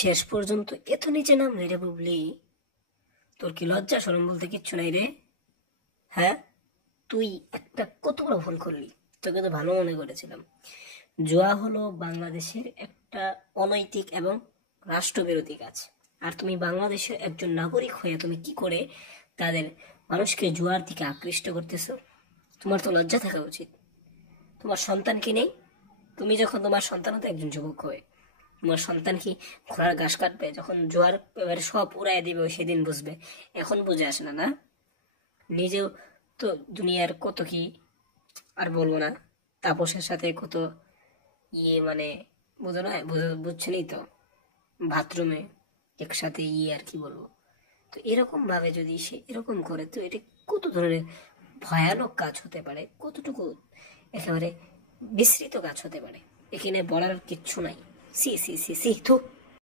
শেষ পর্যন্ত এত নিচে নামলি রে বুবলি? তোর কি লজ্জা শরম বলতে কিচ্ছু নাই রে? হ্যাঁ, তুই একটা কত বড় ভুল করলি। তোকে তো ভালো মনে করেছিলাম। জুয়া হলো বাংলাদেশের একটা অনৈতিক এবং রাষ্ট্রবিরোধী কাজ। আর তুমি বাংলাদেশের একজন নাগরিক হয়ে তুমি কি করে তাদের মানুষকে জুয়ার দিকে আকৃষ্ট করতেছো? তোমার তো লজ্জা থাকা উচিত। তোমার সন্তান কি নেই? তুমি যখন তোমার সন্তানও তো একজন যুবক হয়ে, তোমার সন্তান কি ঘোড়ার ঘাস কাটবে? যখন জোয়ার এবারে সব উড়াই দিবে ওই সেদিন বুঝবে। এখন বুঝে আসে না, না? নিজেও তো দুনিয়ার কত কি আর বলবো না, তাপসের সাথে কত মানে বুঝো না, বুঝছেনই তো, বাথরুমে একসাথে আর কি বলবো। তো এরকম ভাবে যদি সে এরকম করে, তো এটা কত ধরনের ভয়ানক কাজ হতে পারে, কতটুকু একেবারে বিস্তৃত কাজ হতে পারে, এখানে বলার কিচ্ছু নাই। সি সি সি সি, থু।